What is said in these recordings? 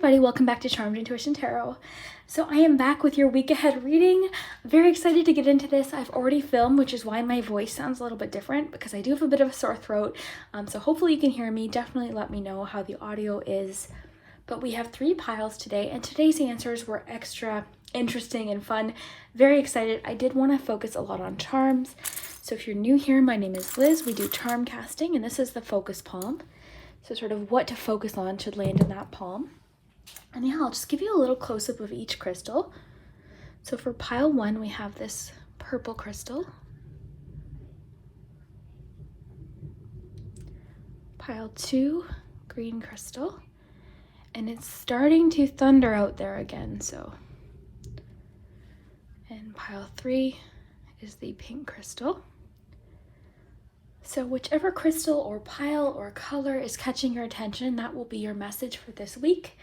everybody, welcome back to Charmed Intuition Tarot. So I am back with your week ahead reading. Very excited to get into this. I've already filmed, which is why my voice sounds a little bit different because I do have a bit of a sore throat. So hopefully you can hear me. Definitely let me know how the audio is. But we have 3 piles today, and today's answers were extra interesting and fun. Very excited. I did want to focus a lot on charms. So if you're new here, my name is Liz. We do charm casting, and this is the focus palm. So sort of what to focus on should land in that palm. And yeah, I'll just give you a little close-up of each crystal. So for pile 1, we have this purple crystal. Pile 2, green crystal. And it's starting to thunder out there again, so. And pile 3 is the pink crystal. So whichever crystal or pile or color is catching your attention, that will be your message for this week.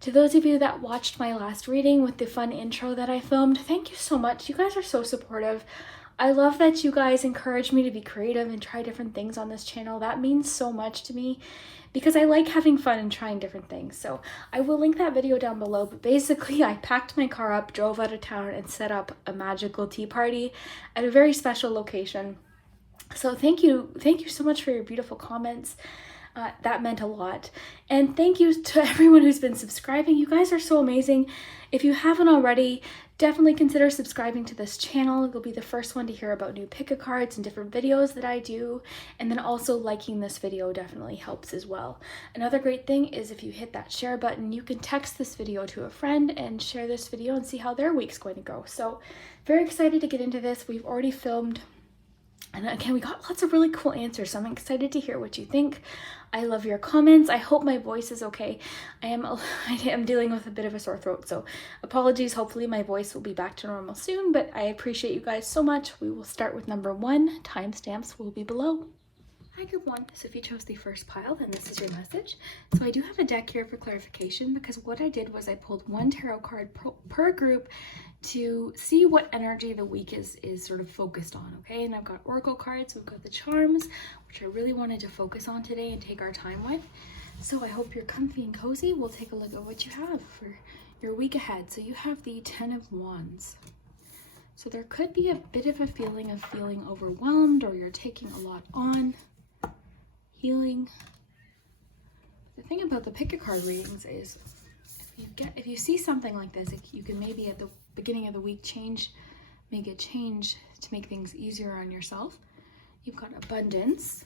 To those of you that watched my last reading with the fun intro that I filmed, thank you so much. You guys are so supportive. I love that you guys encourage me to be creative and try different things on this channel. That means so much to me because I like having fun and trying different things. So I will link that video down below, but basically I packed my car up, drove out of town, and set up a magical tea party at a very special location. So thank you so much for your beautiful comments. That meant a lot. And thank you to everyone who's been subscribing. You guys are so amazing. If you haven't already, definitely consider subscribing to this channel. You'll be the first one to hear about new pick-a-cards and different videos that I do. And then also liking this video definitely helps as well. Another great thing is if you hit that share button, you can text this video to a friend and share this video and see how their week's going to go. So very excited to get into this. We've already filmed. And again, we got lots of really cool answers, so I'm excited to hear what you think. I love your comments. I hope my voice is okay. I am dealing with a bit of a sore throat, so apologies. Hopefully my voice will be back to normal soon, but I appreciate you guys so much. We will start with number 1. Timestamps will be below. Hi, group 1. So if you chose the first pile, then this is your message. So I do have a deck here for clarification because what I did was I pulled 1 tarot card per group to see what energy the week is sort of focused on, okay? And I've got oracle cards, we've got the charms, which I really wanted to focus on today and take our time with. So I hope you're comfy and cozy. We'll take a look at what you have for your week ahead. So you have the 10 of Wands. So there could be a bit of a feeling of feeling overwhelmed, or you're taking a lot on. Healing. The thing about the pick-a-card readings is if you see something like this, you can maybe at the beginning of the week make a change to make things easier on yourself. You've got abundance,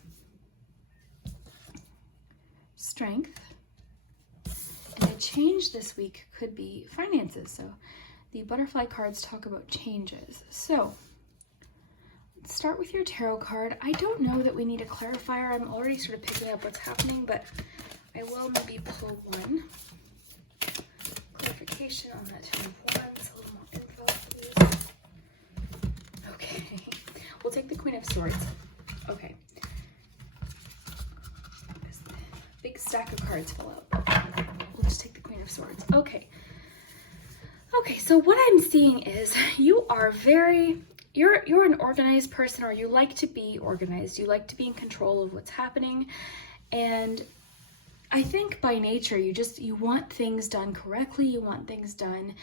strength, and a change this week could be finances. So the butterfly cards talk about changes. So let's start with your tarot card. I don't know that we need a clarifier. I'm already sort of picking up what's happening, but I will maybe pull 1 clarification on that 10 of Wands. A little more info, please. Okay, we'll take the Queen of Swords. Okay. This big stack of cards fell out. We'll just take the Queen of Swords. Okay. Okay, so what I'm seeing is you are you're an organized person, or you like to be organized. You like to be in control of what's happening. And I think by nature, you want things done correctly. You want things done,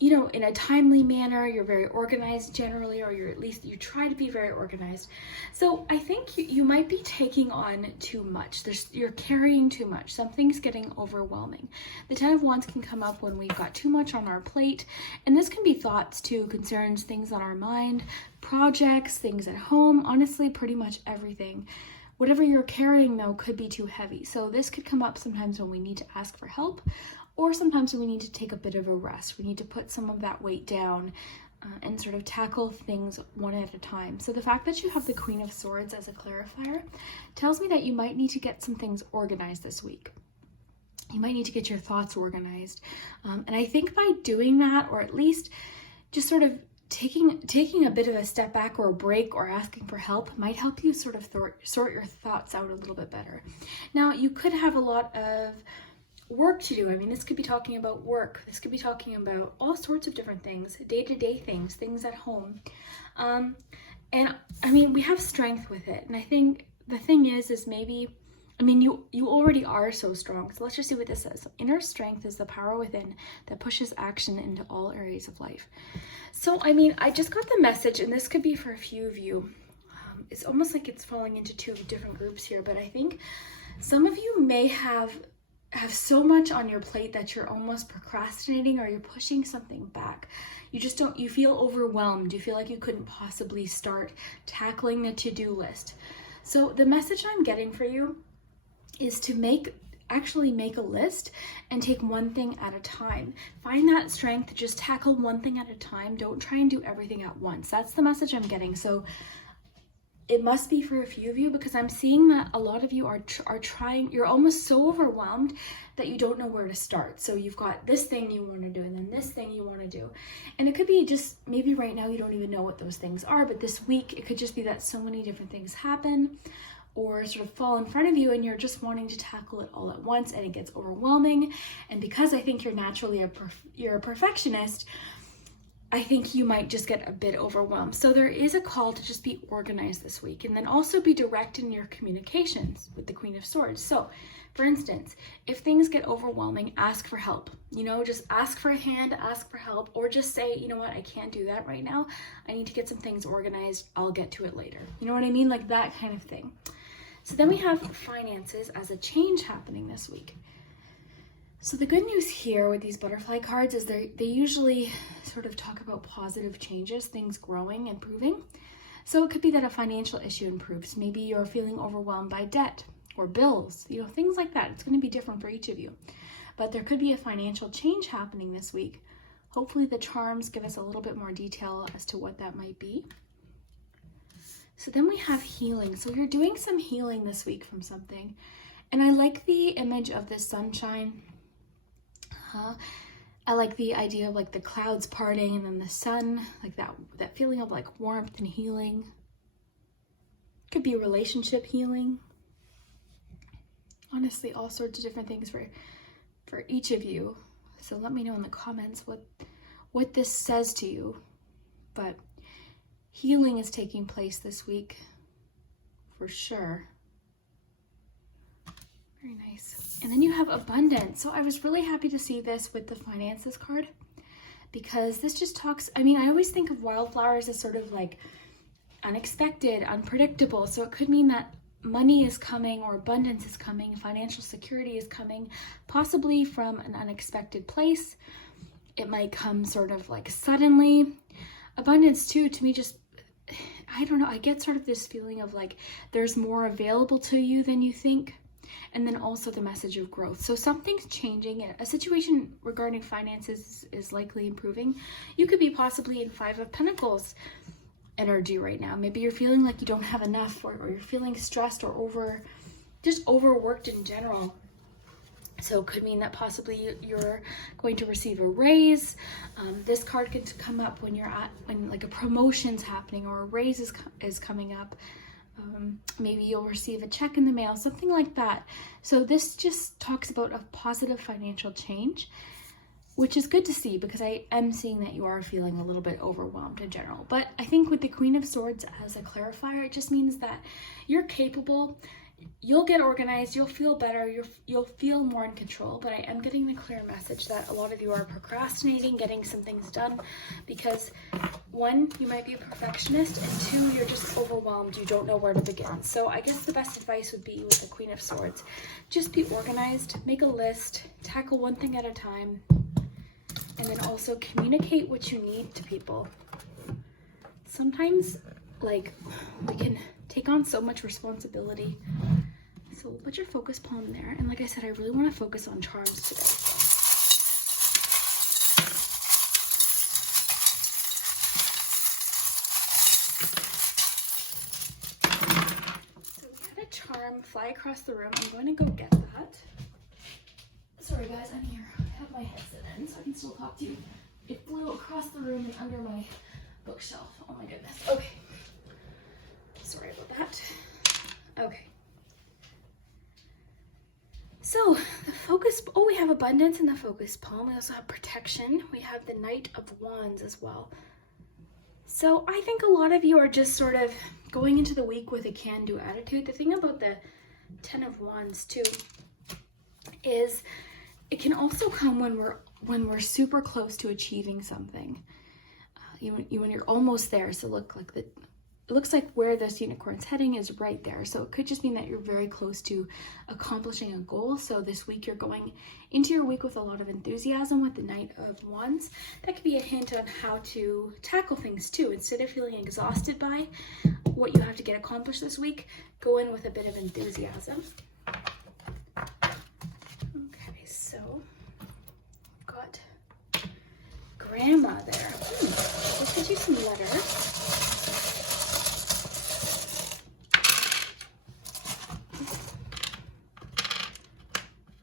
in a timely manner. You're very organized generally, or at least you try to be very organized. So I think you might be taking on too much. You're carrying too much. Something's getting overwhelming. The 10 of Wands can come up when we've got too much on our plate. And this can be thoughts too, concerns, things on our mind, projects, things at home, honestly, pretty much everything. Whatever you're carrying, though, could be too heavy. So this could come up sometimes when we need to ask for help, or sometimes when we need to take a bit of a rest. We need to put some of that weight down and sort of tackle things one at a time. So the fact that you have the Queen of Swords as a clarifier tells me that you might need to get some things organized this week. You might need to get your thoughts organized. And I think by doing that, or at least just sort of taking a bit of a step back or a break or asking for help might help you sort of sort your thoughts out a little bit better. Now, you could have a lot of work to do. I mean, this could be talking about work. This could be talking about all sorts of different things, day-to-day things at home. And I mean, we have strength with it. And I think the thing is maybe I mean, you already are so strong. So let's just see what this says. Inner strength is the power within that pushes action into all areas of life. So, I mean, I just got the message, and this could be for a few of you. It's almost like it's falling into two different groups here, but I think some of you may have so much on your plate that you're almost procrastinating, or you're pushing something back. You feel overwhelmed. You feel like you couldn't possibly start tackling the to-do list. So the message I'm getting for you is to actually make a list and take one thing at a time. Find that strength to just tackle one thing at a time. Don't try and do everything at once. That's the message I'm getting. So it must be for a few of you, because I'm seeing that a lot of you are trying, you're almost so overwhelmed that you don't know where to start. So you've got this thing you want to do, and then this thing you want to do. And it could be just, maybe right now you don't even know what those things are, but this week it could just be that so many different things happen or sort of fall in front of you, and you're just wanting to tackle it all at once, and it gets overwhelming. And because I think you're naturally you're a perfectionist, I think you might just get a bit overwhelmed. So there is a call to just be organized this week, and then also be direct in your communications with the Queen of Swords. So for instance, if things get overwhelming, ask for help. Just ask for a hand, ask for help, or just say, you know what, I can't do that right now. I need to get some things organized. I'll get to it later. You know what I mean? Like that kind of thing. So then we have finances as a change happening this week. So the good news here with these butterfly cards is they usually sort of talk about positive changes, things growing, improving. So it could be that a financial issue improves. Maybe you're feeling overwhelmed by debt or bills, things like that. It's going to be different for each of you. But there could be a financial change happening this week. Hopefully the charms give us a little bit more detail as to what that might be. So then we have healing. So you're doing some healing this week from something. And I like the image of the sunshine. I like the idea of like the clouds parting and then the sun, like that feeling of like warmth and healing. Could be relationship healing. Honestly, all sorts of different things for each of you. So let me know in the comments what this says to you. But healing is taking place this week for sure. Very nice. And then you have abundance. So I was really happy to see this with the finances card, because this just talks, I always think of wildflowers as sort of like unexpected, unpredictable. So it could mean that money is coming, or abundance is coming, financial security is coming, possibly from an unexpected place. It might come sort of like suddenly. Abundance too, to me, just, I don't know, I get sort of this feeling of like there's more available to you than you think. And then also the message of growth. So something's changing. A situation regarding finances is likely improving. You could be possibly in 5 of Pentacles energy right now. Maybe you're feeling like you don't have enough, or you're feeling stressed or just overworked in general. So it could mean that possibly you're going to receive a raise. This card could come up when like a promotion's happening, or a raise is coming up. Maybe you'll receive a check in the mail, something like that. So this just talks about a positive financial change, which is good to see, because I am seeing that you are feeling a little bit overwhelmed in general. But I think with the Queen of Swords as a clarifier, it just means that you're capable. You'll get organized, you'll feel better, you'll feel more in control. But I am getting the clear message that a lot of you are procrastinating getting some things done, because 1, you might be a perfectionist, and 2, you're just overwhelmed, you don't know where to begin. So I guess the best advice would be with the Queen of Swords, just be organized, make a list, tackle one thing at a time, and then also communicate what you need to people. Sometimes like we can take on so much responsibility. So we'll put your focus palm there. And like I said, I really want to focus on charms today. So we had a charm fly across the room. I'm going to go get that. Sorry guys, I'm here. I have my headset in so I can still talk to you. It flew across the room and under my bookshelf. Oh my goodness. Okay. Sorry about that. Okay. So the focus, we have abundance in the focus palm. We also have protection. We have the Knight of Wands as well. So I think a lot of you are just sort of going into the week with a can-do attitude. The thing about the Ten of Wands too, is it can also come when we're super close to achieving something. When you're almost there. So it looks like where this unicorn's heading is right there. So it could just mean that you're very close to accomplishing a goal. So this week you're going into your week with a lot of enthusiasm with the Knight of Wands. That could be a hint on how to tackle things too. Instead of feeling exhausted by what you have to get accomplished this week, go in with a bit of enthusiasm. Okay, so we've got Grandma there. Let's get you some letters.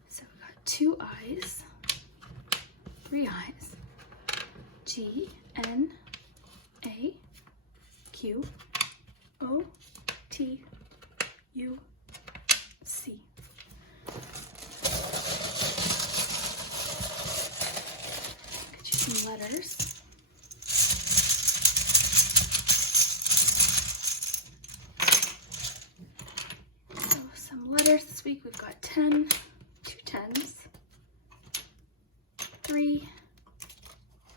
So we've got 2 eyes, 3 eyes. G, N, A, Q, O, T, U, C. Get you some letters. So some letters this week. We've got 10, 2 10s, 3,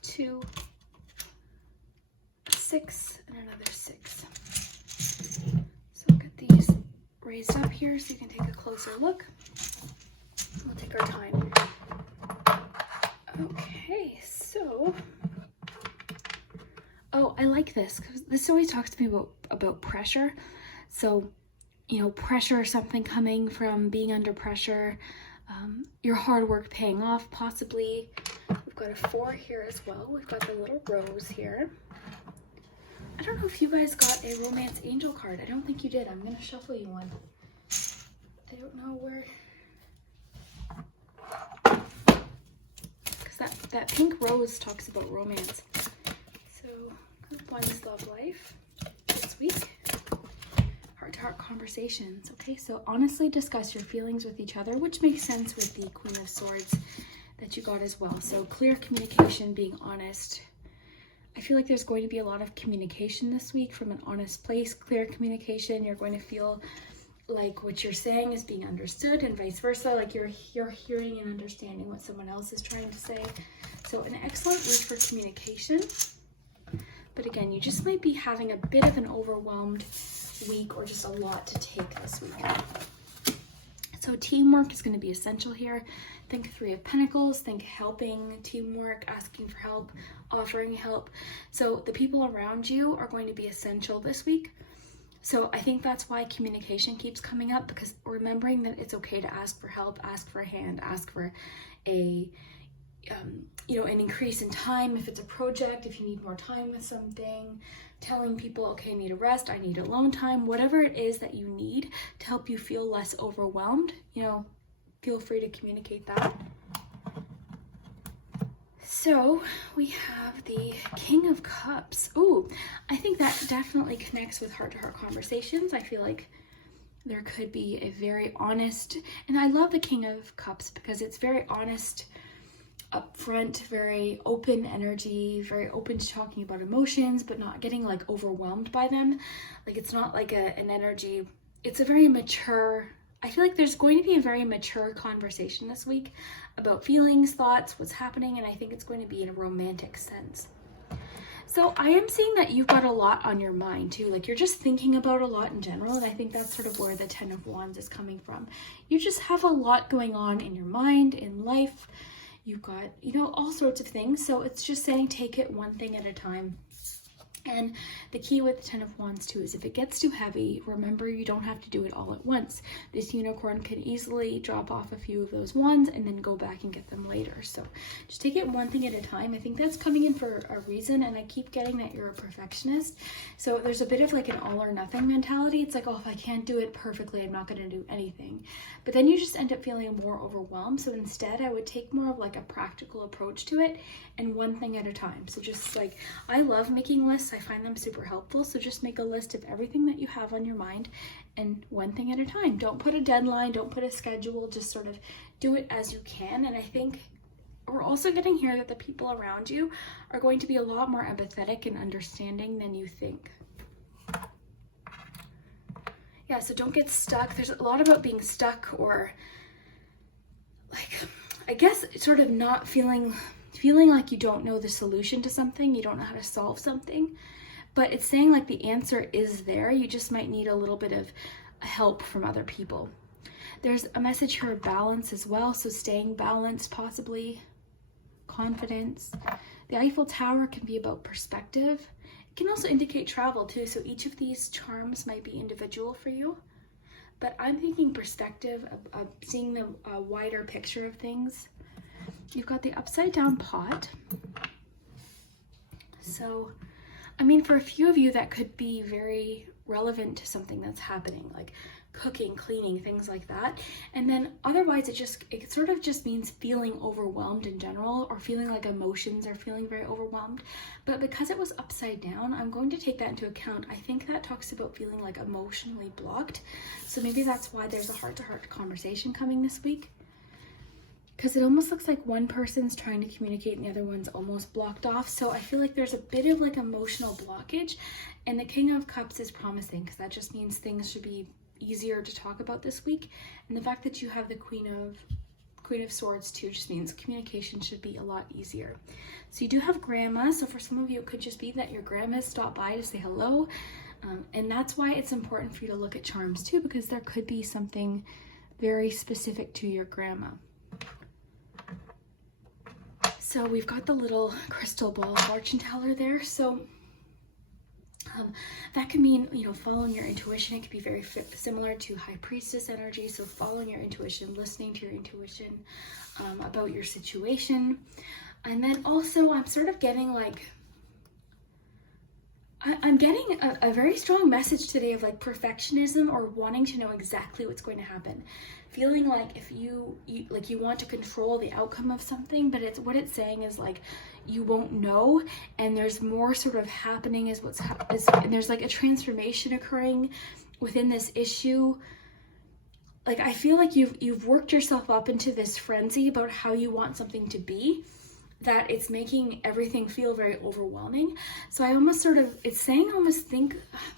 2, 6, and another 6. So I'll get these raised up here so you can take a closer look. We'll take our time. Okay, so, oh, I like this because this always talks to me about pressure. So, pressure, something coming from being under pressure, your hard work paying off possibly. We've got a 4 here as well. We've got the little rose here. I don't know if you guys got a romance angel card. I don't think you did. I'm going to shuffle you one. I don't know where. Because that pink rose talks about romance. So, one's love life this week. Heart-to-heart conversations. Okay, so honestly discuss your feelings with each other, which makes sense with the Queen of Swords that you got as well. So clear communication, being honest. I feel like there's going to be a lot of communication this week from an honest place. Clear communication. You're going to feel like what you're saying is being understood, and vice versa. Like you're hearing and understanding what someone else is trying to say. So an excellent week for communication. But again, you just might be having a bit of an overwhelmed week or just a lot to take this week. So teamwork is going to be essential here. Think 3 of Pentacles, think helping, teamwork, asking for help, offering help. So the people around you are going to be essential this week. So I think that's why communication keeps coming up, because remembering that it's okay to ask for help, ask for a hand, ask for an increase in time if it's a project, if you need more time with something, telling people, okay, I need a rest, I need alone time, whatever it is that you need to help you feel less overwhelmed, feel free to communicate that. So we have the King of Cups. Oh, I think that definitely connects with heart-to-heart conversations. I feel like there could be a very honest, and I love the King of Cups because it's very honest, upfront, very open energy, very open to talking about emotions, but not getting like overwhelmed by them. Like it's not like an energy, it's a very mature, I feel like there's going to be a very mature conversation this week about feelings, thoughts, what's happening, and I think it's going to be in a romantic sense. So I am seeing that you've got a lot on your mind too, like you're just thinking about a lot in general, and I think that's sort of where the 10 of Wands is coming from. You just have a lot going on in your mind, in life. You've got, all sorts of things. So it's just saying take it one thing at a time. And the key with the 10 of Wands too is if it gets too heavy, remember you don't have to do it all at once. This unicorn can easily drop off a few of those wands and then go back and get them later. So just take it one thing at a time. I think that's coming in for a reason, and I keep getting that you're a perfectionist. So there's a bit of like an all or nothing mentality. It's like, oh, if I can't do it perfectly, I'm not going to do anything. But then you just end up feeling more overwhelmed. So instead, I would take more of like a practical approach to it and one thing at a time. So just like, I love making lists. I find them super helpful. So just make a list of everything that you have on your mind and one thing at a time. Don't put a deadline, don't put a schedule, just sort of do it as you can. And I think we're also getting here that the people around you are going to be a lot more empathetic and understanding than you think. Yeah, so don't get stuck. There's a lot about being stuck, or like, I guess sort of not feeling like you don't know the solution to something, you don't know how to solve something, but it's saying like the answer is there. You just might need a little bit of help from other people. There's a message here of balance as well, so staying balanced, possibly confidence. The Eiffel Tower can be about perspective. It can also indicate travel too, so each of these charms might be individual for you. But I'm thinking perspective, of seeing the wider picture of things. You've got the upside down pot. So, I mean, for a few of you, that could be very relevant to something that's happening, like cooking, cleaning, things like that. And then otherwise, it sort of just means feeling overwhelmed in general, or feeling like emotions are feeling very overwhelmed. But because it was upside down, I'm going to take that into account. I think that talks about feeling like emotionally blocked. So maybe that's why there's a heart-to-heart conversation coming this week. Because it almost looks like one person's trying to communicate and the other one's almost blocked off. So I feel like there's a bit of like emotional blockage. And the King of Cups is promising, because that just means things should be easier to talk about this week. And the fact that you have the Queen of Swords too just means communication should be a lot easier. So you do have grandma. So for some of you, it could just be that your grandma stopped by to say hello. And that's why it's important for you to look at charms too, because there could be something very specific to your grandma. So we've got the little crystal ball fortune teller there. So that can mean, following your intuition. It could be very similar to High Priestess energy. So following your intuition, listening to your intuition about your situation. And then also I'm sort of getting like, I'm getting a very strong message today of like perfectionism, or wanting to know exactly what's going to happen. Feeling like if you want to control the outcome of something, but what it's saying is like you won't know, and there's more sort of happening and there's like a transformation occurring within this issue. Like I feel like you've worked yourself up into this frenzy about how you want something to be, that it's making everything feel very overwhelming. So I almost it's saying almost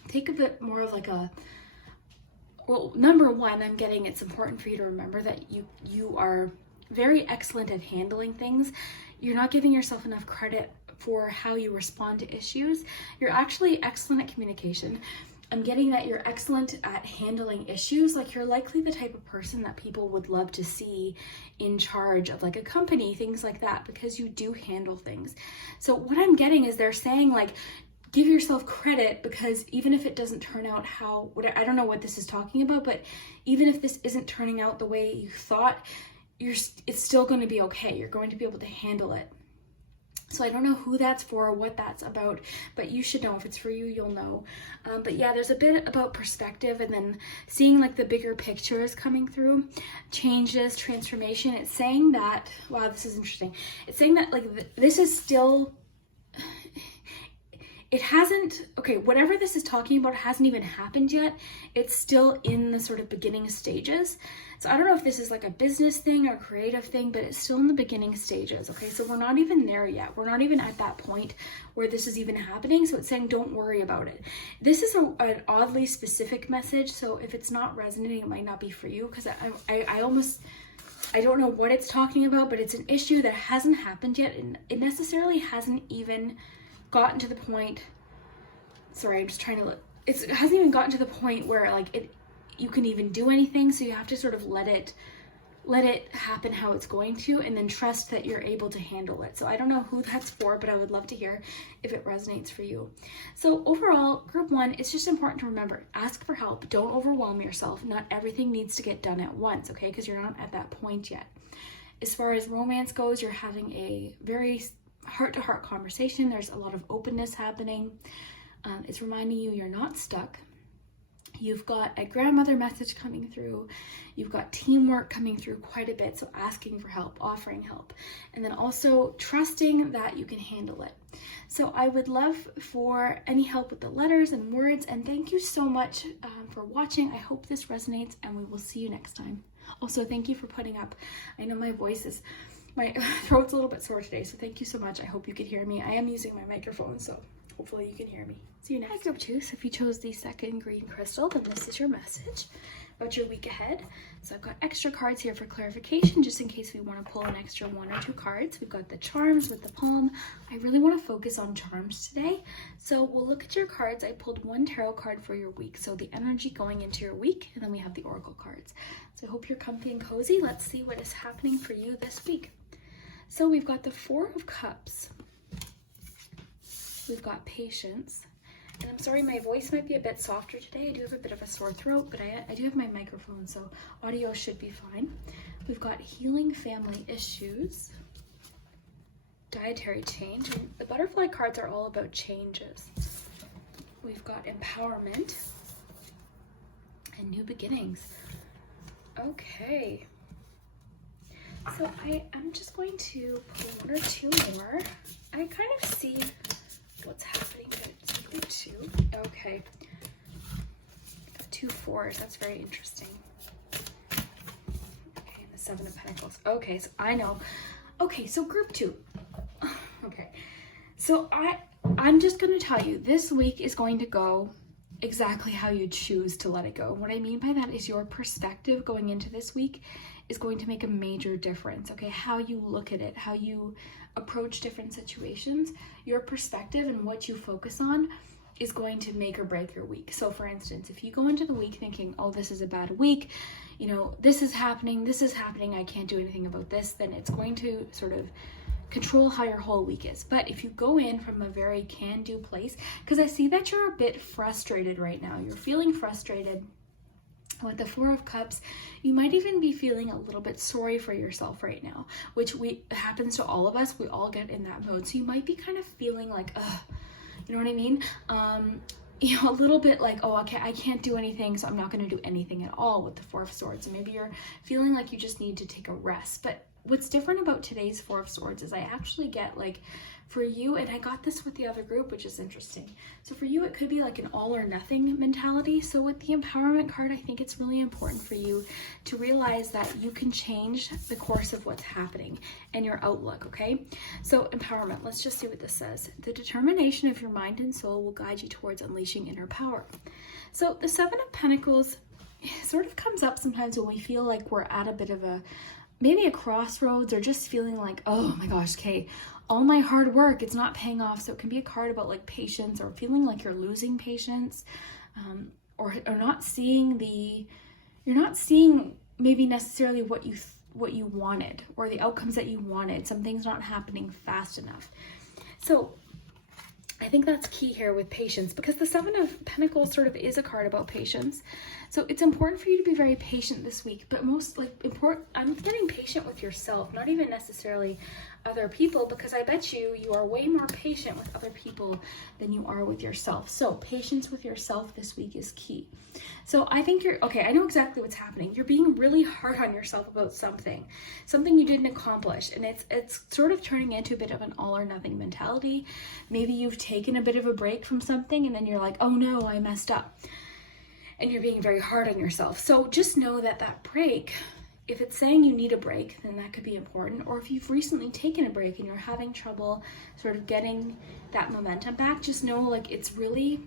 take a bit more of like well, number one, I'm getting it's important for you to remember that you are very excellent at handling things. You're not giving yourself enough credit for how you respond to issues. You're actually excellent at communication. I'm getting that you're excellent at handling issues. Like you're likely the type of person that people would love to see in charge of like a company, things like that, because you do handle things. So what I'm getting is they're saying like, give yourself credit, because even if it doesn't turn out I don't know what this is talking about, but even if this isn't turning out the way you thought, it's still going to be okay. You're going to be able to handle it. So I don't know who that's for or what that's about, but you should know. If it's for you, you'll know. But yeah, there's a bit about perspective, and then seeing like the bigger picture is coming through. Changes, transformation. It's saying that, wow, this is interesting. It's saying that like this is still, whatever this is talking about hasn't even happened yet. It's still in the sort of beginning stages. So I don't know if this is like a business thing or creative thing, but it's still in the beginning stages. Okay, so we're not even there yet. We're not even at that point where this is even happening. So it's saying don't worry about it. This is an oddly specific message. So if it's not resonating, it might not be for you, because I don't know what it's talking about, but it's an issue that hasn't happened yet, and it necessarily hasn't even gotten to the point, sorry, I'm just trying to look, it hasn't even gotten to the point where like you can even do anything. So you have to sort of let it happen how it's going to, and then trust that you're able to handle it. So I don't know who that's for, but I would love to hear if it resonates for you. So overall, group one, it's just important to remember, ask for help. Don't overwhelm yourself. Not everything needs to get done at once, okay? Because you're not at that point yet. As far as romance goes, you're having a very heart-to-heart conversation. There's a lot of openness happening. It's reminding you you're not stuck. You've got a grandmother message coming through. You've got teamwork coming through quite a bit. So asking for help, offering help, and then also trusting that you can handle it. So I would love for any help with the letters and words. And thank you so much for watching. I hope this resonates, and we will see you next time. Also, thank you for putting up. I know my throat's a little bit sore today, so thank you so much. I hope you could hear me. I am using my microphone, so Hopefully you can hear me. See you next. Hi, group 2. So if you chose the second green crystal, then this is your message about your week ahead. So I've got extra cards here for clarification, just in case we want to pull an extra 1 or 2 cards. We've got the charms with the palm. I really want to focus on charms today. So we'll look at your cards. I pulled 1 tarot card for your week. So the energy going into your week, and then we have the oracle cards. So I hope you're comfy and cozy. Let's see what is happening for you this week. So we've got the 4 of Cups. We've got patience. And I'm sorry, my voice might be a bit softer today. I do have a bit of a sore throat, but I do have my microphone, so audio should be fine. We've got healing family issues, dietary change, and the butterfly cards are all about changes. We've got empowerment and new beginnings. Okay. So I'm just going to pull 1 or 2 more. I kind of see what's happening. Group 2. Okay. Got 2 4s. That's very interesting. Okay, the 7 of Pentacles. Okay, so I know. Okay, so group 2. Okay. So I'm just going to tell you, this week is going to go exactly how you choose to let it go. What I mean by that is your perspective going into this week is going to make a major difference. Okay, how you look at it, how you approach different situations, your perspective and what you focus on is going to make or break your week. So for instance, if you go into the week thinking, oh, this is a bad week, you know, this is happening, I can't do anything about this, then it's going to sort of control how your whole week is. But if you go in from a very can-do place, because I see that you're a bit frustrated right now, you're feeling frustrated with the 4 of Cups, you might even be feeling a little bit sorry for yourself right now, which happens to all of us. We all get in that mode. So you might be kind of feeling like, ugh, you know what I mean? You know, a little bit like, oh, okay, I can't do anything, so I'm not going to do anything at all with the 4 of Swords. So maybe you're feeling like you just need to take a rest. But what's different about today's 4 of Swords is I actually get like, for you, and I got this with the other group, which is interesting. So for you, it could be like an all or nothing mentality. So with the empowerment card, I think it's really important for you to realize that you can change the course of what's happening and your outlook, okay? So empowerment, let's just see what this says. The determination of your mind and soul will guide you towards unleashing inner power. So the 7 of Pentacles sort of comes up sometimes when we feel like we're at a bit of maybe a crossroads, or just feeling like, oh my gosh, okay, all my hard work, it's not paying off. So it can be a card about like patience, or feeling like you're losing patience, or not seeing you're not seeing maybe necessarily what you wanted, or the outcomes that you wanted. Something's not happening fast enough. So I think that's key here with patience, because the 7 of Pentacles sort of is a card about patience. So it's important for you to be very patient this week, but most important, I'm getting patient with yourself, not even necessarily other people, because I bet you are way more patient with other people than you are with yourself. So patience with yourself this week is key. So I think I know exactly what's happening. You're being really hard on yourself about something you didn't accomplish, and it's sort of turning into a bit of an all or nothing mentality. Maybe you've taken a bit of a break from something, and then you're like, oh no, I messed up. And you're being very hard on yourself. So just know that break, if it's saying you need a break, then that could be important. Or if you've recently taken a break and you're having trouble sort of getting that momentum back, just know like it's really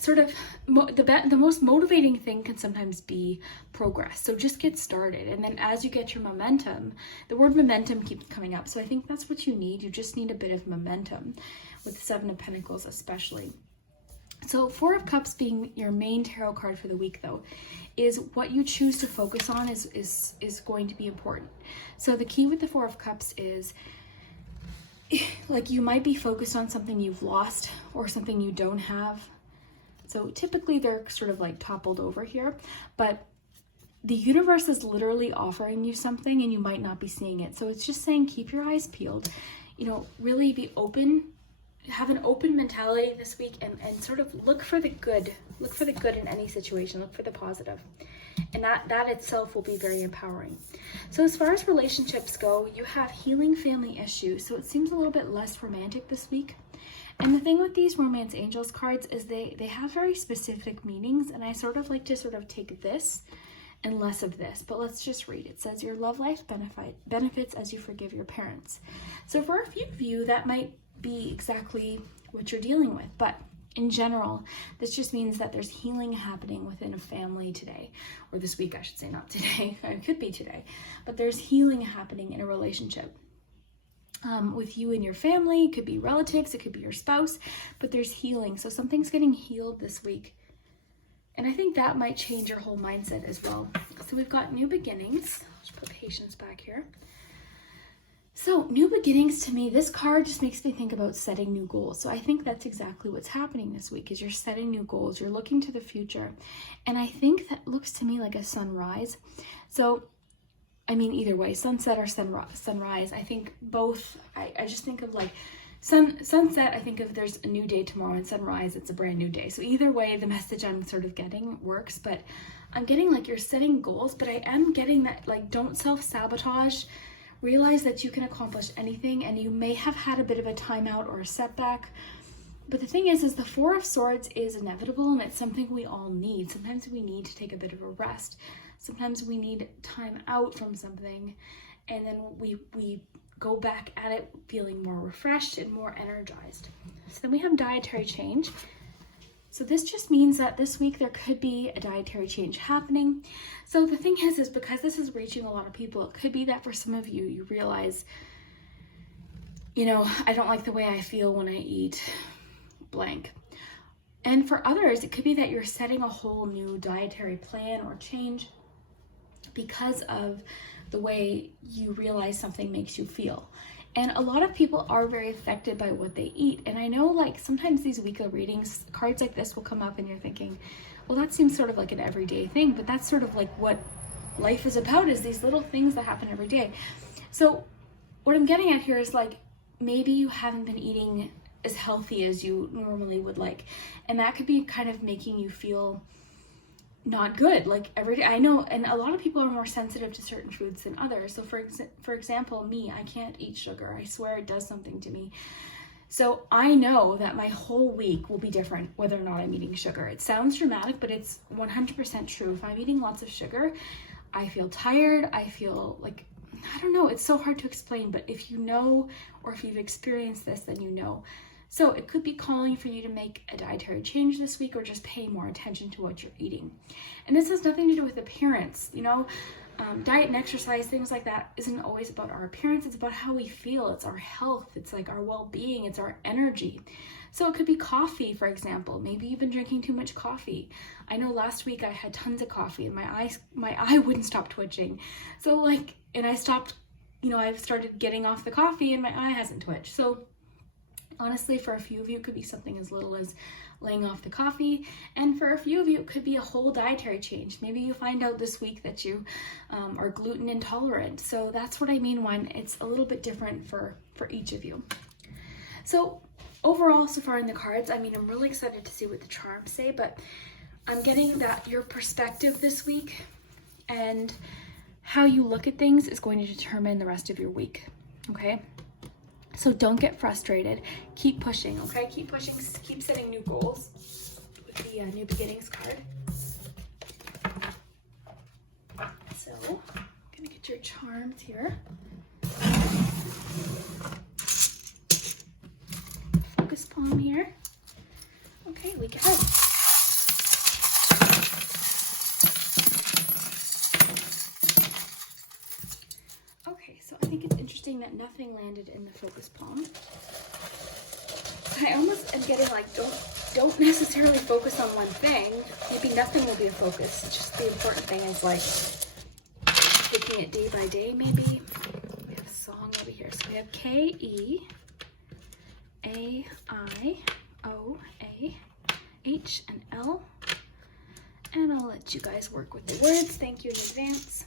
sort of the most motivating thing can sometimes be progress. So just get started, and then as you get your momentum, the word momentum keeps coming up. So I think that's what you need. You just need a bit of momentum with the 7 of Pentacles especially. So 4 of Cups being your main tarot card for the week, though, is what you choose to focus on is going to be important. So the key with the 4 of Cups is, like, you might be focused on something you've lost or something you don't have. So typically they're sort of like toppled over here, but the universe is literally offering you something and you might not be seeing it. So it's just saying, keep your eyes peeled, you know, really be open, have an open mentality this week, and sort of look for the good in any situation, look for the positive. And that itself will be very empowering. So as far as relationships go, you have healing family issues. So it seems a little bit less romantic this week. And the thing with these romance angels cards is they have very specific meanings, and I sort of like to sort of take this and less of this. But let's just read. It says your love life benefits as you forgive your parents. So for a few of you, that might be exactly what you're dealing with. But in general, this just means that there's healing happening within a family today, or this week, I should say, not today. It could be today, but there's healing happening in a relationship with you and your family. It could be relatives, it could be your spouse, but there's healing. So something's getting healed this week. And I think that might change your whole mindset as well. So we've got new beginnings. Let's put patience back here. So new beginnings, to me, this card just makes me think about setting new goals. So I think that's exactly what's happening this week, is you're setting new goals. You're looking to the future. And I think that looks to me like a sunrise. So, I mean, either way, sunset or sunrise, I think both, I just think of like sunset, I think of there's a new day tomorrow, and sunrise, it's a brand new day. So either way, the message I'm sort of getting works, but I'm getting like you're setting goals, but I am getting that like don't self-sabotage. Realize that you can accomplish anything, and you may have had a bit of a timeout or a setback. But the thing is the Four of Swords is inevitable, and it's something we all need. Sometimes we need to take a bit of a rest. Sometimes we need time out from something, and then we go back at it feeling more refreshed and more energized. So then we have dietary change. So this just means that this week there could be a dietary change happening. So the thing is because this is reaching a lot of people, it could be that for some of you, you realize, you know, I don't like the way I feel when I eat blank. And for others, it could be that you're setting a whole new dietary plan or change because of the way you realize something makes you feel. And a lot of people are very affected by what they eat. And I know like sometimes these weekly readings, cards like this will come up and you're thinking, well, that seems sort of like an everyday thing, but that's sort of like what life is about, is these little things that happen every day. So what I'm getting at here is like, maybe you haven't been eating as healthy as you normally would like. And that could be kind of making you feel not good like every day. I know, and a lot of people are more sensitive to certain foods than others. So for example, me, I can't eat sugar. I swear it does something to me. So I know that my whole week will be different whether or not I'm eating sugar. It sounds dramatic, but it's 100% true. If I'm eating lots of sugar, I feel tired. I feel like, I don't know, it's so hard to explain, but if you know, or if you've experienced this, then you know. So it could be calling for you to make a dietary change this week, or just pay more attention to what you're eating. And this has nothing to do with appearance, you know. Diet and exercise, things like that, isn't always about our appearance. It's about how we feel. It's our health. It's like our well-being. It's our energy. So it could be coffee, for example. Maybe you've been drinking too much coffee. I know last week I had tons of coffee and my eye wouldn't stop twitching. So like, and I stopped, you know, I've started getting off the coffee and my eye hasn't twitched. So honestly, for a few of you, it could be something as little as laying off the coffee. And for a few of you, it could be a whole dietary change. Maybe you find out this week that you are gluten intolerant. So that's what I mean when it's a little bit different for each of you. So overall, so far in the cards, I mean, I'm really excited to see what the charms say, but I'm getting that your perspective this week and how you look at things is going to determine the rest of your week, okay? So don't get frustrated. Keep pushing, okay? Keep pushing, keep setting new goals with the New Beginnings card. So I'm gonna get your charms here. Focus palm here. Okay, we got it. Okay, so I think it's interesting that nothing landed in the focus palm. I almost am getting like, don't necessarily focus on one thing. Maybe nothing will be a focus. It's just the important thing is like taking it day by day, maybe. We have a song over here. So we have K-E-A-I-O-A-H and L. And I'll let you guys work with the words. Thank you in advance.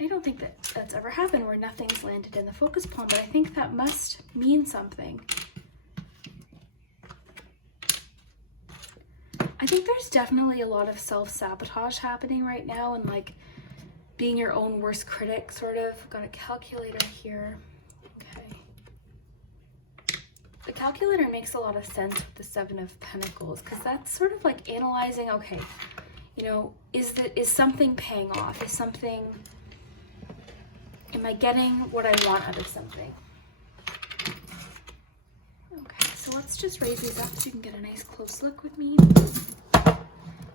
I don't think that that's ever happened where nothing's landed in the focus palm, but I think that must mean something. I think there's definitely a lot of self-sabotage happening right now, and like being your own worst critic, sort of. Got a calculator here. Okay. The calculator makes a lot of sense with the Seven of Pentacles, because that's sort of like analyzing, okay, you know, is something paying off? Is something Am I getting what I want out of something? Okay, so let's just raise these up so you can get a nice close look with me.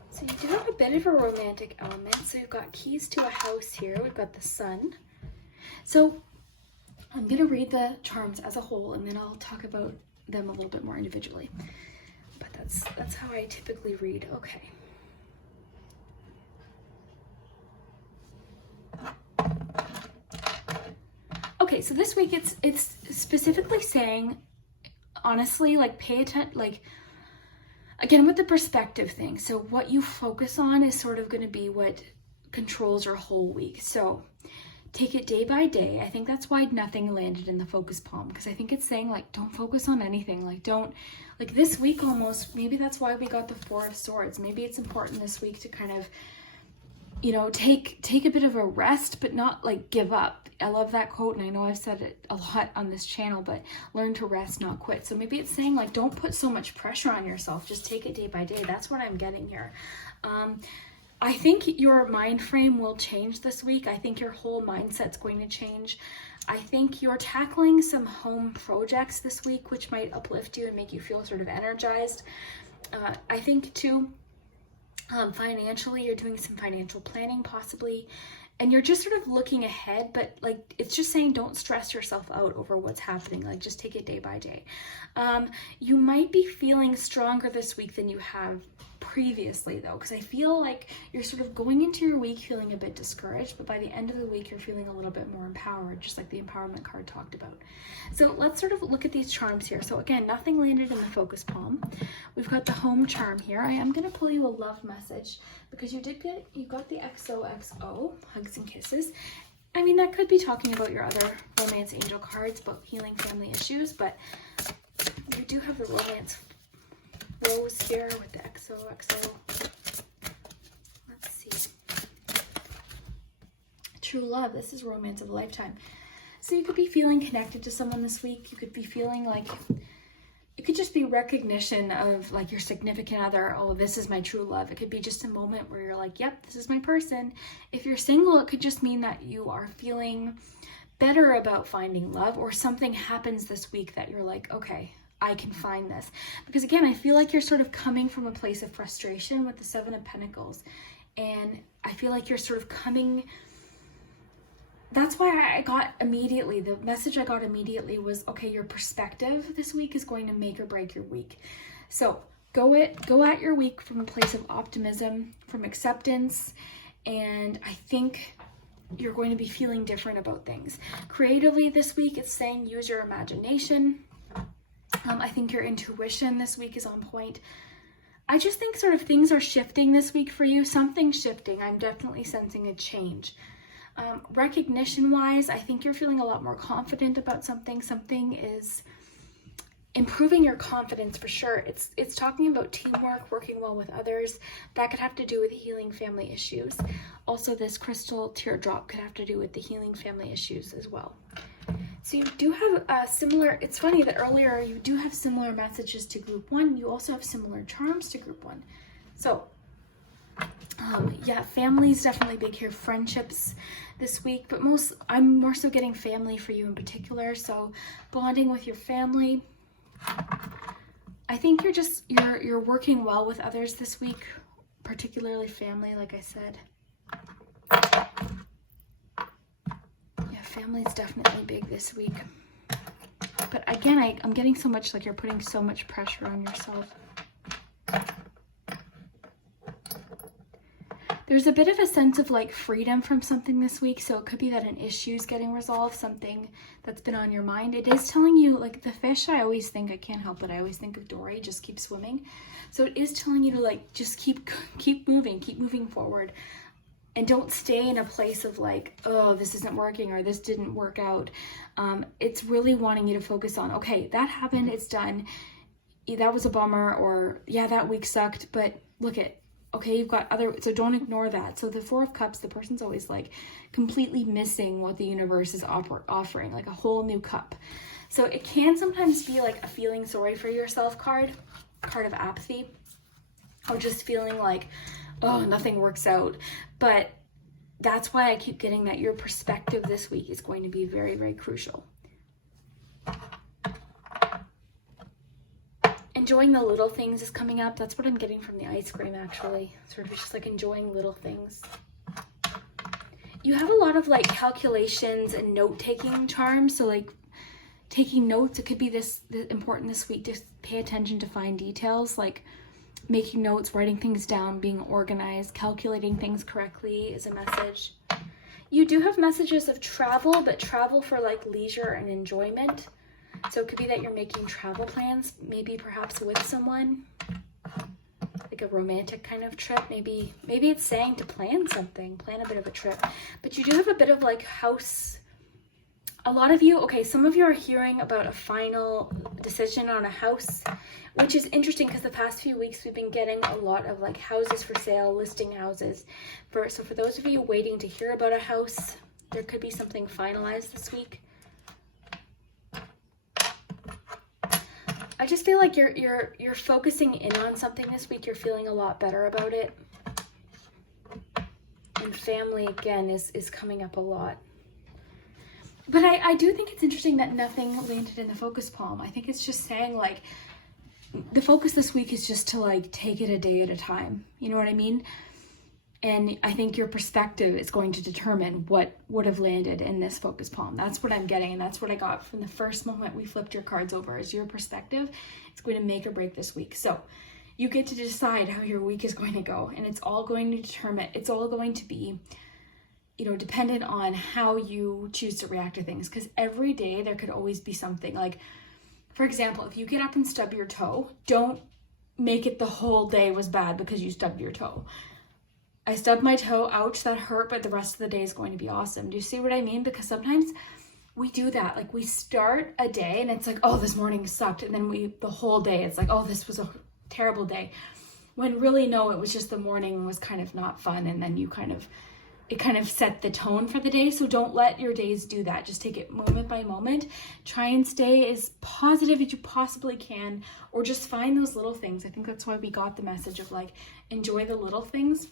So you do have a bit of a romantic element. So you've got keys to a house here. We've got the sun. So I'm going to read the charms as a whole, and then I'll talk about them a little bit more individually. But that's how I typically read. Okay. Okay, so this week it's specifically saying, honestly, like pay attention, like again with the perspective thing. So what you focus on is sort of going to be what controls your whole week. So take it day by day. I think that's why nothing landed in the focus palm, because I think it's saying like don't focus on anything. Like don't, like this week almost, maybe that's why we got the Four of Swords. Maybe it's important this week to kind of, you know, take a bit of a rest, but not like give up. I love that quote, and I know I've said it a lot on this channel, but learn to rest, not quit. So maybe it's saying like don't put so much pressure on yourself, just take it day by day. That's what I'm getting here. I think your mind frame will change this week. I think your whole mindset's going to change. I think you're tackling some home projects this week, which might uplift you and make you feel sort of energized. I think too, financially, you're doing some financial planning possibly, and you're just sort of looking ahead, but like it's just saying don't stress yourself out over what's happening. Like just take it day by day. You might be feeling stronger this week than you have previously though, because I feel like you're sort of going into your week feeling a bit discouraged, but by the end of the week you're feeling a little bit more empowered, just like the empowerment card talked about. So let's sort of look at these charms here. So again, nothing landed in the focus palm. We've got the home charm here. I am going to pull you a love message because you got the XOXO, hugs and kisses. I mean, that could be talking about your other romance angel cards, about healing family issues, but you do have the romance rose here with the XOXO. Let's see. True love. This is romance of a lifetime. So you could be feeling connected to someone this week. You could be feeling like it could just be recognition of like your significant other. Oh, this is my true love. It could be just a moment where you're like, yep, this is my person. If you're single, it could just mean that you are feeling better about finding love, or something happens this week that you're like, okay, I can find this. Because again, I feel like you're sort of coming from a place of frustration with the Seven of Pentacles. And I feel like you're sort of coming, that's why I got immediately, the message I got immediately was, okay, your perspective this week is going to make or break your week. So go at your week from a place of optimism, from acceptance, and I think you're going to be feeling different about things. Creatively this week, it's saying use your imagination. I think your intuition this week is on point. I just think sort of things are shifting this week for you. Something's shifting. I'm definitely sensing a change. Recognition-wise, I think you're feeling a lot more confident about something. Something is improving your confidence for sure. It's talking about teamwork, working well with others. That could have to do with healing family issues. Also, this crystal teardrop could have to do with the healing family issues as well. So you do have a similar, it's funny that earlier you do have similar messages to group one. You also have similar charms to group one. So yeah, family is definitely big here. Friendships this week, but I'm more so getting family for you in particular. So bonding with your family. I think you're working well with others this week, particularly family, like I said. Yeah, family is definitely big this week. But again, I'm getting so much like you're putting so much pressure on yourself. There's a bit of a sense of like freedom from something this week. So it could be that an issue is getting resolved, something that's been on your mind. It is telling you, like the fish, I always think, I can't help it, I always think of Dory, just keep swimming. So it is telling you to like, just keep moving forward. And don't stay in a place of like, oh, this isn't working or this didn't work out. It's really wanting you to focus on, okay, that happened, it's done. That was a bummer, or yeah, that week sucked, but look at, okay, you've got other, so don't ignore that. So the Four of Cups, the person's always like completely missing what the universe is offering, like a whole new cup. So it can sometimes be like a feeling sorry for yourself card of apathy, or just feeling like, oh, nothing works out. But that's why I keep getting that your perspective this week is going to be very, very crucial. Enjoying the little things is coming up. That's what I'm getting from the ice cream, actually. Sort of just like enjoying little things. You have a lot of like calculations and note-taking charms. So like taking notes, it could be this important this week to pay attention to fine details, like making notes, writing things down, being organized, calculating things correctly is a message. You do have messages of travel, but travel for like leisure and enjoyment. So it could be that you're making travel plans, maybe perhaps with someone, like a romantic kind of trip. Maybe it's saying to plan something, plan a bit of a trip. But you do have a bit of like house. A lot of you, okay, some of you are hearing about a final decision on a house, which is interesting because the past few weeks we've been getting a lot of like houses for sale, listing houses. So for those of you waiting to hear about a house, there could be something finalized this week. I just feel like you're focusing in on something this week. You're feeling a lot better about it. And family, again, is coming up a lot. But I do think it's interesting that nothing landed in the focus palm. I think it's just saying, like, the focus this week is just to, like, take it a day at a time. You know what I mean? And I think your perspective is going to determine what would have landed in this focus palm. That's what I'm getting, and that's what I got from the first moment we flipped your cards over. Is your perspective. It's going to make or break this week. So you get to decide how your week is going to go, and it's all going to determine, it's all going to be, you know, dependent on how you choose to react to things. Because every day there could always be something. Like, for example, if you get up and stub your toe, don't make it the whole day was bad because you stubbed your toe. I stubbed my toe, ouch, that hurt, but the rest of the day is going to be awesome. Do you see what I mean? Because sometimes we do that. Like, we start a day and it's like, oh, this morning sucked. And then the whole day, it's like, oh, this was a terrible day. When really, no, it was just the morning was kind of not fun. And then it kind of set the tone for the day. So don't let your days do that. Just take it moment by moment. Try and stay as positive as you possibly can, or just find those little things. I think that's why we got the message of like, enjoy the little things.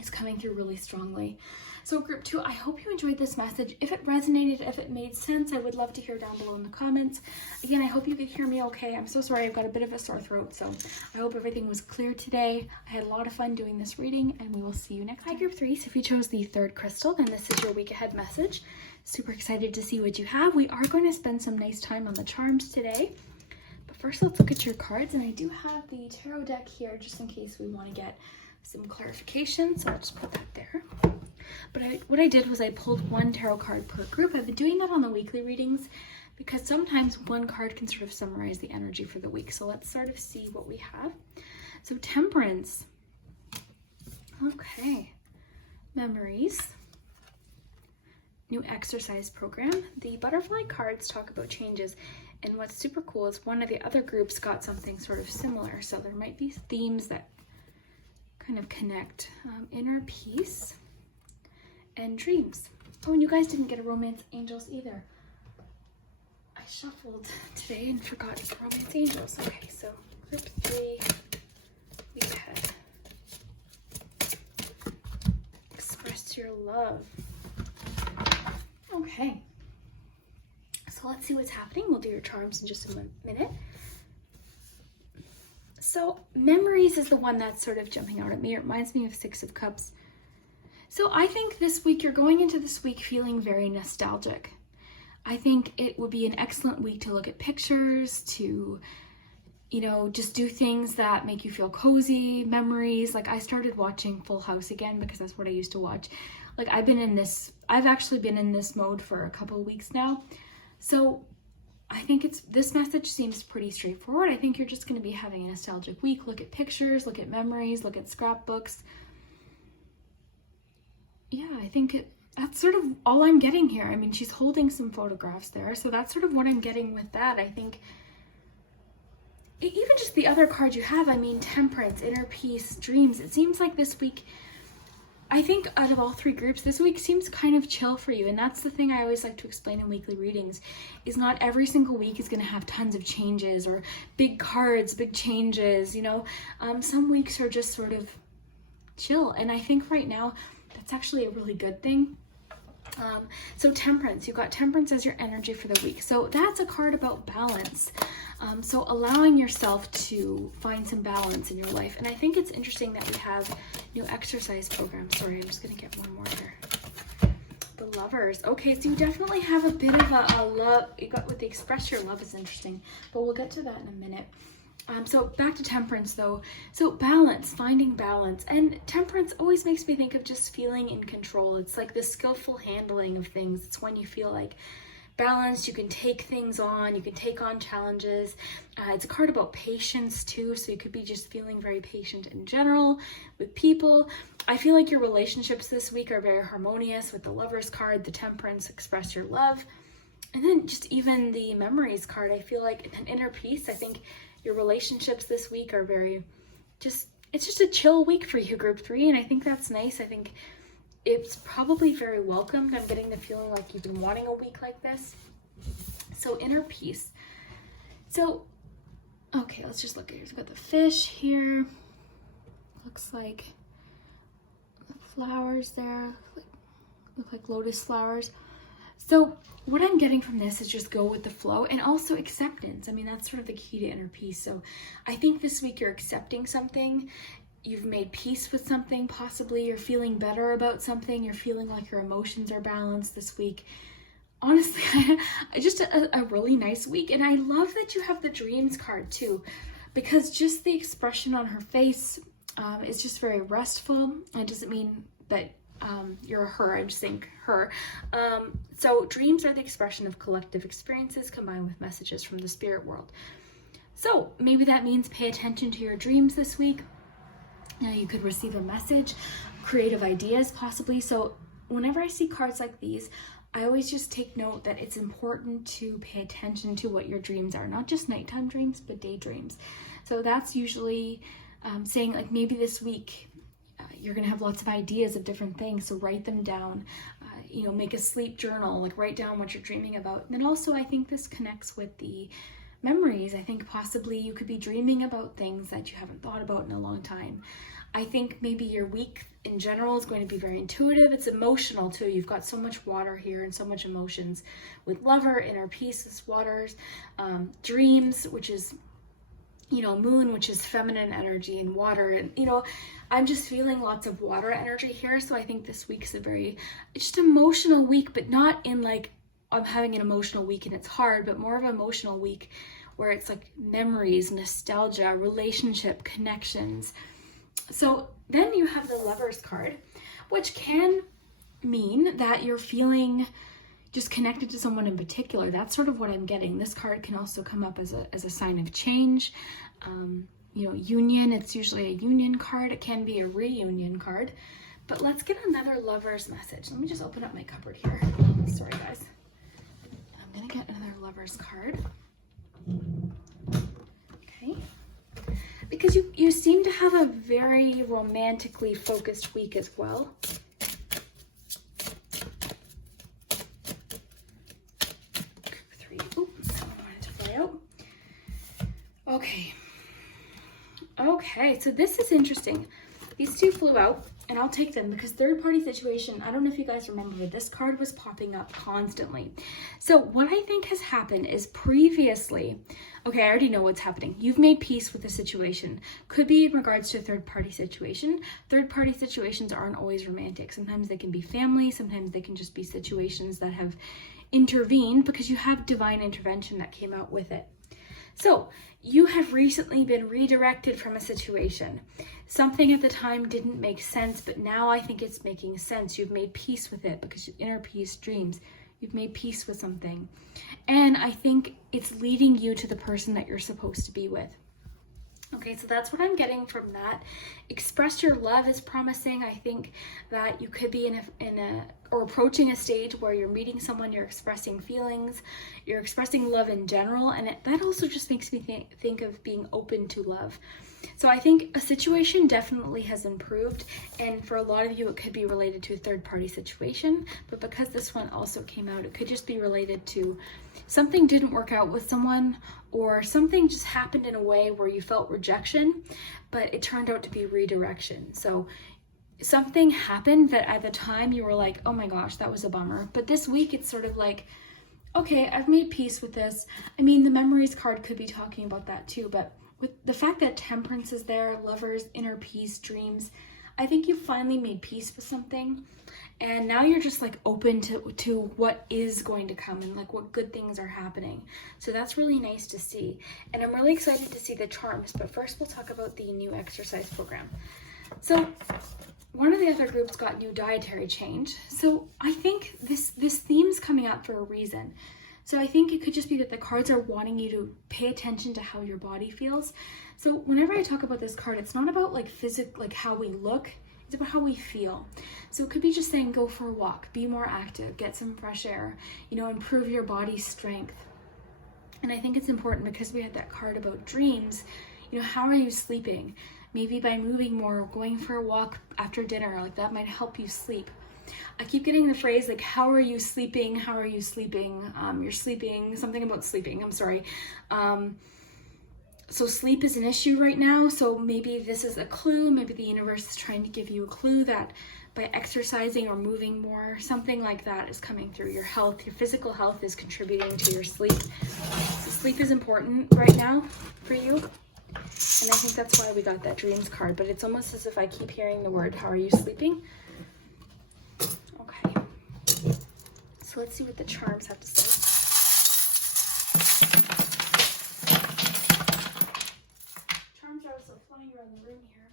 Is coming through really strongly. So group 2, I hope you enjoyed this message. If it resonated, if it made sense, I would love to hear down below in the comments. Again, I hope you could hear me okay. I'm so sorry, I've got a bit of a sore throat, so I hope everything was clear today. I had a lot of fun doing this reading, and we will see you next time. Hi group 3, so if you chose the 3rd crystal, then this is your week ahead message. Super excited to see what you have. We are going to spend some nice time on the charms today. But first, let's look at your cards, and I do have the tarot deck here just in case we want to get some clarification, so I'll just put that there. But what I did was I pulled one tarot card per group. I've been doing that on the weekly readings because sometimes one card can sort of summarize the energy for the week. So let's sort of see what we have. So Temperance. Okay. Memories. New exercise program. The butterfly cards talk about changes. And what's super cool is one of the other groups got something sort of similar. So there might be themes that kind of connect. Inner peace and dreams. Oh, and you guys didn't get a romance angels either. I shuffled today and forgot the romance angels. Okay, so group 3, we had express your love. Okay, so let's see what's happening. We'll do your charms in just a minute. So memories is the one that's sort of jumping out at me. It reminds me of 6 of Cups. So I think this week, you're going into this week feeling very nostalgic. I think it would be an excellent week to look at pictures, to, you know, just do things that make you feel cozy, memories. Like, I started watching Full House again because that's what I used to watch. Like, I've actually been in this mode for a couple of weeks now. So I think this message seems pretty straightforward. I think you're just going to be having a nostalgic week. Look at pictures, look at memories, look at scrapbooks. Yeah, I think that's sort of all I'm getting here. I mean, she's holding some photographs there, so that's sort of what I'm getting with that. I think even just the other cards you have, I mean, Temperance, Inner Peace, Dreams, it seems like this week, I think out of all 3 groups, this week seems kind of chill for you. And that's the thing I always like to explain in weekly readings, is not every single week is going to have tons of changes or big cards, big changes, you know. Some weeks are just sort of chill. And I think right now that's actually a really good thing. So Temperance, you've got Temperance as your energy for the week. So that's a card about balance. So allowing yourself to find some balance in your life. And I think it's interesting that we have new exercise programs. Sorry, I'm just going to get one more here. The Lovers. Okay, so you definitely have a bit of a love. You got with the express your love is interesting, but we'll get to that in a minute. So back to Temperance though. So balance, finding balance. And Temperance always makes me think of just feeling in control. It's like the skillful handling of things. It's when you feel like balanced, you can take things on, you can take on challenges. It's a card about patience too, so you could be just feeling very patient in general with people. I feel like your relationships this week are very harmonious with the Lovers card, the Temperance, express your love. And then just even the Memories card, I feel like an inner peace. I think your relationships this week are very it's just a chill week for you, group 3, and I think that's nice. I think it's probably very welcomed. I'm getting the feeling like you've been wanting a week like this. So inner peace. So, okay, let's just look at here. We've got the fish here. Looks like the flowers there. Look like lotus flowers. So what I'm getting from this is just go with the flow, and also acceptance. I mean, that's sort of the key to inner peace. So I think this week you're accepting something. You've made peace with something, possibly. You're feeling better about something. You're feeling like your emotions are balanced this week. Honestly, just a really nice week. And I love that you have the Dreams card too, because just the expression on her face is just very restful. It doesn't mean that you're a her, I just think her. So dreams are the expression of collective experiences combined with messages from the spirit world. So maybe that means pay attention to your dreams this week. Now you could receive a message, creative ideas possibly. So whenever I see cards like these, I always just take note that it's important to pay attention to what your dreams are, not just nighttime dreams, but daydreams. So that's usually saying like maybe this week you're going to have lots of ideas of different things. So write them down, make a sleep journal, like write down what you're dreaming about. And then also I think this connects with the Memories. I think possibly you could be dreaming about things that you haven't thought about in a long time. I think maybe your week in general is going to be very intuitive. It's emotional too. You've got so much water here and so much emotions with Lover, inner peace is waters, dreams, which is, moon, which is feminine energy, and water. And, I'm just feeling lots of water energy here. So I think this week's a very just emotional week, but not in like, I'm having an emotional week and it's hard, but more of an emotional week where it's like memories, nostalgia, relationship, connections. So then you have the Lovers card, which can mean that you're feeling just connected to someone in particular. That's sort of what I'm getting. This card can also come up as a sign of change. Union, it's usually a union card. It can be a reunion card. But let's get another Lovers message. Let me just open up my cupboard here. Sorry, guys. I'm going to get another Lovers card. Okay. Because you seem to have a very romantically focused week as well. Okay, so this is interesting. These two flew out, and I'll take them because third party situation, I don't know if you guys remember, but this card was popping up constantly. So what I think has happened is previously, okay, I already know what's happening. You've made peace with the situation. Could be in regards to a third party situation. Third party situations aren't always romantic. Sometimes they can be family. Sometimes they can just be situations that have intervened because you have divine intervention that came out with it. So you have recently been redirected from a situation. Something at the time didn't make sense, but now I think it's making sense. You've made peace with it because inner peace, dreams. You've made peace with something. And I think it's leading you to the person that you're supposed to be with. Okay, so that's what I'm getting from that. Express your love is promising. I think that you could be or approaching a stage where you're meeting someone, you're expressing feelings, you're expressing love in general, and that also just makes me think of being open to love. So I think a situation definitely has improved, and for a lot of you it could be related to a third-party situation, but because this one also came out, it could just be related to something didn't work out with someone, or something just happened in a way where you felt rejection, but it turned out to be redirection. So something happened that at the time you were like, oh my gosh, that was a bummer. But this week it's sort of like, okay, I've made peace with this. I mean, the memories card could be talking about that too, but with the fact that temperance is there, lovers, inner peace, dreams, I think you finally made peace with something. And now you're just like open to what is going to come and like what good things are happening. So that's really nice to see. And I'm really excited to see the charms, but first we'll talk about the new exercise program. So one of the other groups got new dietary change. So I think this theme's coming out for a reason. So I think it could just be that the cards are wanting you to pay attention to how your body feels. So whenever I talk about this card, it's not about like like how we look, it's about how we feel. So it could be just saying, go for a walk, be more active, get some fresh air, you know, improve your body's strength. And I think it's important because we had that card about dreams, you know, how are you sleeping? Maybe by moving more, going for a walk after dinner, like that might help you sleep. I keep getting the phrase like, how are you sleeping? How are you sleeping? You're sleeping, something about sleeping, I'm sorry. So sleep is an issue right now. So maybe this is a clue. Maybe the universe is trying to give you a clue that by exercising or moving more, something like that is coming through. Your health, your physical health is contributing to your sleep. So sleep is important right now for you. And I think that's why we got that dreams card, but it's almost as if I keep hearing the word, how are you sleeping? Okay. So let's see what the charms have to say. Charms are also flying around the room here.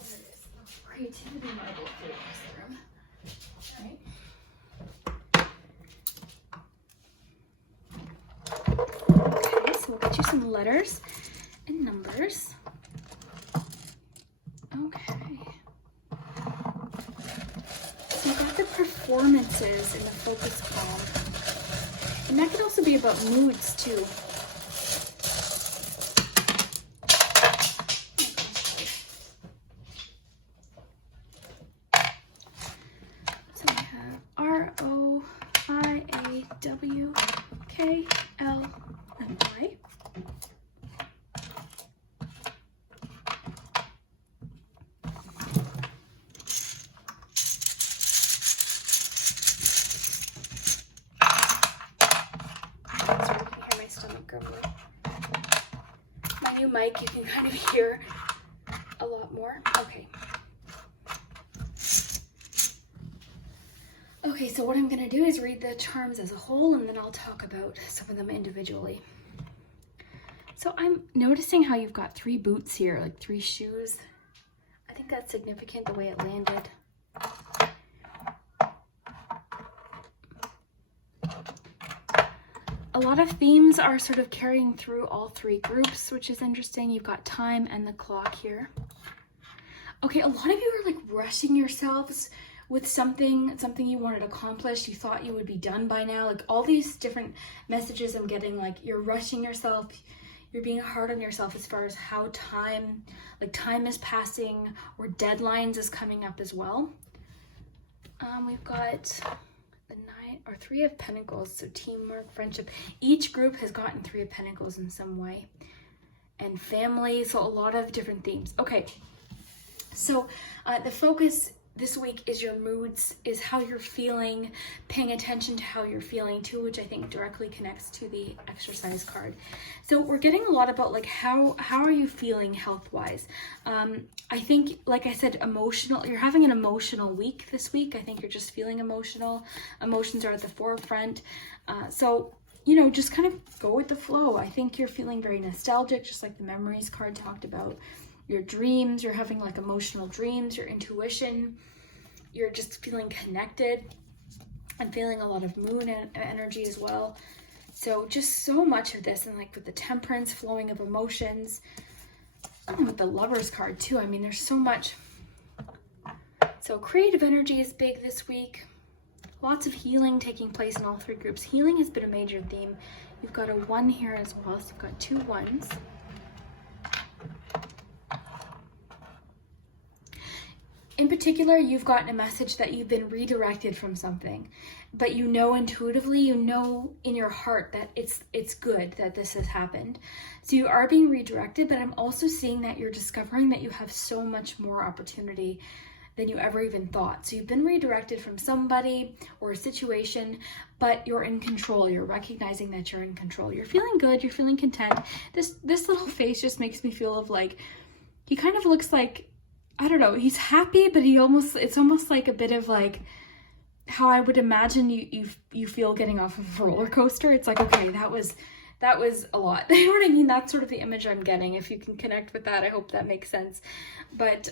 There it is. Oh, creativity marble through the room. All right. Okay, so we'll get you some letters and numbers. Okay. So you got the performances in the focus column. And that could also be about moods too. So we have ROIAWKLMI. My new mic, you can kind of hear a lot more. Okay. Okay, so what I'm going to do is read the charms as a whole, and then I'll talk about some of them individually. So I'm noticing how you've got 3 boots here, like 3 shoes. I think that's significant the way it landed. A lot of themes are sort of carrying through all 3 groups, which is interesting. You've got time and the clock here. Okay, a lot of you are like rushing yourselves with something you wanted accomplished. You thought you would be done by now. Like all these different messages I'm getting, like you're rushing yourself. You're being hard on yourself as far as how time is passing, or deadlines is coming up as well. We've got the 3 of Pentacles, so teamwork, friendship. Each group has gotten 3 of Pentacles in some way. And family, so a lot of different themes. Okay, so the focus this week is your moods, is how you're feeling, paying attention to how you're feeling too, which I think directly connects to the exercise card. So we're getting a lot about like how are you feeling health-wise. I think, like I said, you're having an emotional week this week. I think you're just feeling emotional. Emotions are at the forefront. So, you know, just kind of go with the flow. I think you're feeling very nostalgic, just like the memories card talked about. Your dreams, you're having like emotional dreams, your intuition, you're just feeling connected and feeling a lot of moon energy as well. So just so much of this, and like with the temperance, flowing of emotions, and with the lovers card too. I mean, there's so much. So creative energy is big this week. Lots of healing taking place in all 3 groups. Healing has been a major theme. You've got a 1 here as well, so you've got 2 1s. in particular, you've gotten a message that you've been redirected from something, but you know intuitively, you know in your heart that it's good that this has happened. So you are being redirected, but I'm also seeing that you're discovering that you have so much more opportunity than you ever even thought. So you've been redirected from somebody or a situation, but you're in control. You're recognizing that you're in control. You're feeling good. You're feeling content. This little face just makes me feel of like, he kind of looks like, I don't know, he's happy, but it's almost like a bit of like how I would imagine you feel getting off of a roller coaster. It's like, okay, that was a lot. You know what I mean? That's sort of the image I'm getting. If you can connect with that, I hope that makes sense. But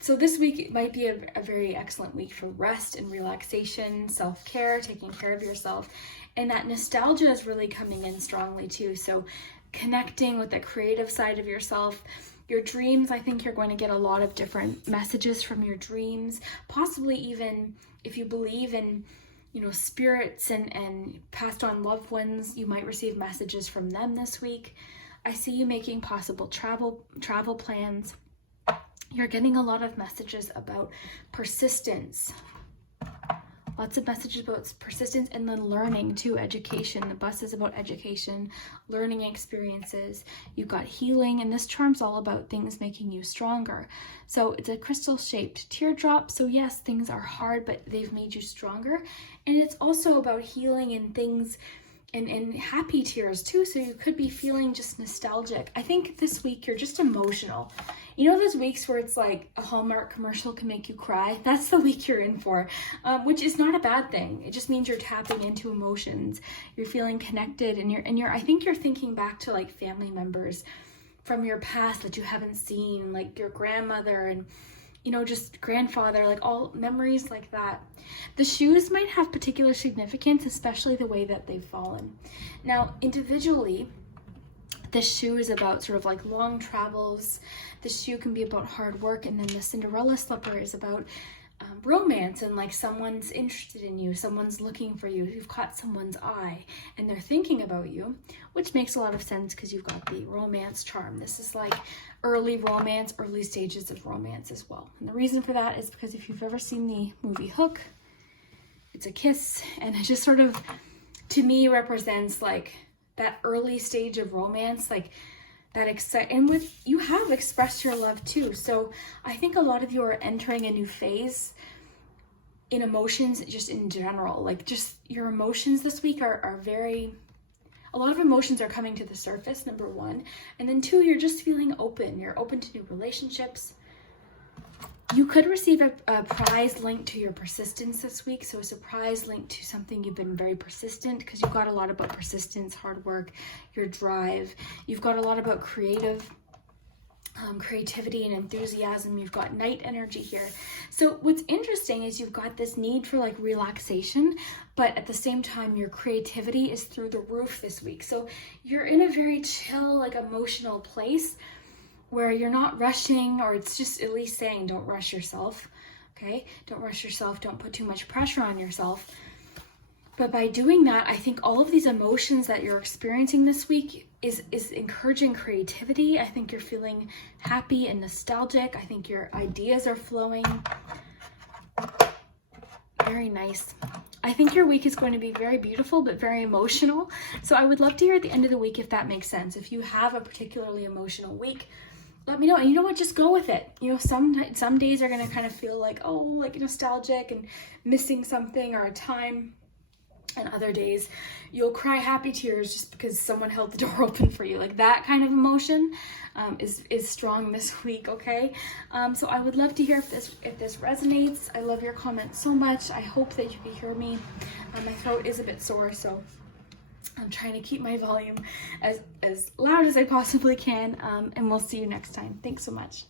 so this week might be a very excellent week for rest and relaxation, self-care, taking care of yourself. And that nostalgia is really coming in strongly too. So connecting with the creative side of yourself. Your dreams, I think you're going to get a lot of different messages from your dreams, possibly even if you believe in, you know, spirits and passed on loved ones, you might receive messages from them this week. I see you making possible travel plans. You're getting a lot of messages about persistence. Lots of messages about persistence, and then learning too, education. The bus is about education, learning experiences. You've got healing, and this charm's all about things making you stronger. So it's a crystal-shaped teardrop. So yes, things are hard, but they've made you stronger. And it's also about healing and things and happy tears too. So you could be feeling just nostalgic. I think this week you're just emotional. You know those weeks where it's like a Hallmark commercial can make you cry? That's the week you're in for, which is not a bad thing. It just means you're tapping into emotions. You're feeling connected, and I think you're thinking back to like family members from your past that you haven't seen, like your grandmother and, you know, just grandfather, like all memories like that. The shoes might have particular significance, especially the way that they've fallen. Now, individually, the shoe is about sort of like long travels. The shoe can be about hard work, and then the Cinderella slipper is about romance and like someone's interested in you, someone's looking for you, you've caught someone's eye and they're thinking about you, which makes a lot of sense because you've got the romance charm. This is like early romance, early stages of romance as well. And the reason for that is because if you've ever seen the movie Hook, it's a kiss, and it just sort of, to me, represents like that early stage of romance, like that and with you have expressed your love too. So I think a lot of you are entering a new phase in emotions, just in general. Like just your emotions this week are very, a lot of emotions are coming to the surface, number one. And then two, you're just feeling open. You're open to new relationships. You could receive a prize linked to your persistence this week. So a surprise linked to something you've been very persistent, because you've got a lot about persistence, hard work, your drive. You've got a lot about creativity and enthusiasm. You've got night energy here. So what's interesting is you've got this need for like relaxation, but at the same time, your creativity is through the roof this week. So you're in a very chill, like emotional place where you're not rushing, or it's just at least saying don't rush yourself, okay? Don't rush yourself, don't put too much pressure on yourself. But by doing that, I think all of these emotions that you're experiencing this week is encouraging creativity. I think you're feeling happy and nostalgic. I think your ideas are flowing. Very nice. I think your week is going to be very beautiful, but very emotional. So I would love to hear at the end of the week if that makes sense. If you have a particularly emotional week, let me know. And you know what, just go with it. You know, some days are going to kind of feel like, oh, like nostalgic and missing something or a time. And other days you'll cry happy tears just because someone held the door open for you. Like that kind of emotion is strong this week, okay? So I would love to hear if this resonates. I love your comments so much. I hope that you can hear me. My throat is a bit sore, so I'm trying to keep my volume as loud as I possibly can, and we'll see you next time. Thanks so much.